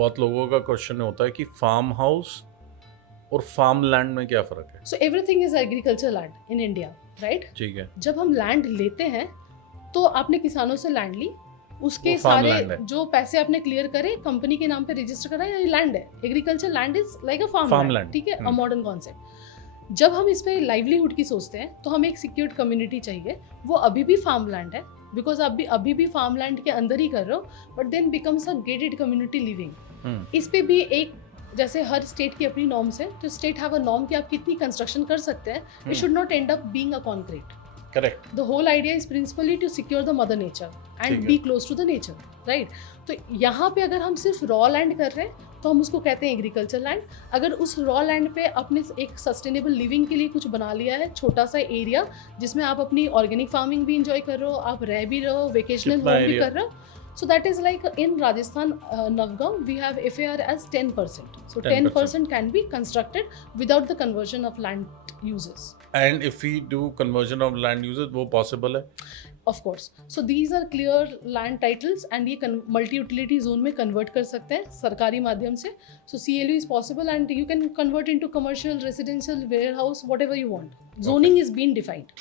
बहुत लोगों का क्वेश्चन होता है कि फार्म हाउस और फार्म लैंड में क्या फ़र्क है? So everything is agriculture land in India, right? ठीक है, जब हम लैंड लेते हैं तो आपने किसानों से लैंड ली, उसके वो farm सारे land है। जो पैसे आपने क्लियर करे, कंपनी के नाम पे रजिस्टर करा, ये लैंड है। Agriculture land is like a farm Farm land, land, ठीक है, अ मॉडर्न कॉन्सेप्ट। जब हम इस पे लाइवलीहुड की सोचते हैं तो हमें एक सिक्योर्ड कम्युनिटी चाहिए। वो अभी भी फार्म लैंड है, बिकॉज आप भी अभी भी फार्म लैंड के अंदर ही कर रहे हो, but then becomes a gated community living. इस पे भी एक, जैसे हर स्टेट की अपनी नॉर्म्स है, तो स्टेट हैव अ नॉर्म कि आप कितनी कंस्ट्रक्शन कर सकते हैं। It should not and up being a concrete. Correct. The whole idea is principally to secure the mother nature ठीक and है। be close to the nature, right? तो यहाँ पे अगर हम सिर्फ रॉ लैंड कर रहे हैं तो हम उसको कहते हैं एग्रीकल्चर लैंड। अगर उस रॉ लैंड पे आपने एक सस्टेनेबल लिविंग के लिए कुछ बना लिया है, छोटा सा एरिया जिसमें आप अपनी ऑर्गेनिक फार्मिंग भी इंजॉय कर रहे हो, आप रह भी रहे हो, वेकेशनल कितना होम भी area? कर रहे हो, so that is like in Rajasthan, Navgaon, we have FAR as 10%. So 10% can be constructed without the conversion of land uses. And if we do conversion of land uses वो possible है? Of course. So these are clear land titles and ये multi utility zone में convert कर सकते हैं सरकारी माध्यम से. So CLU is possible and you can convert into commercial, residential, warehouse, whatever you want. Zoning is being defined.